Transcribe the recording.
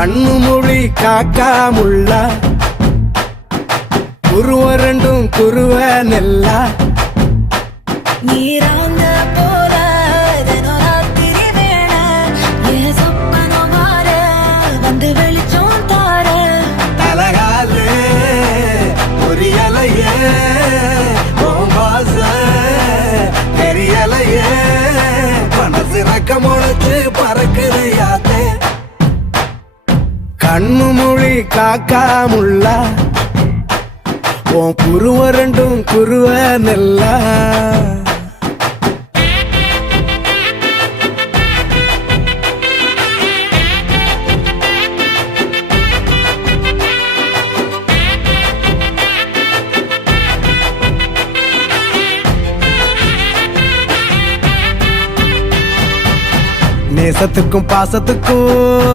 கண்ணு மொழி காக்காமுள்ள குருவரண்டும் குருவ நெல்லா நீராங்க போல தினராத்திரி வேள என் சொப்பனம் மாற வந்து வெளிச்சம் தார தலகாலு பொரியலையே ஓம்பாச தெரியலையே மனசு ரக்க முளைச்சு பறக்குறையாத்தே கண்ணு மொழி காக்காமுள்ள உன் குருவரண்டும் குருவ நெல்லா நேசத்துக்கும் பாசத்துக்கும்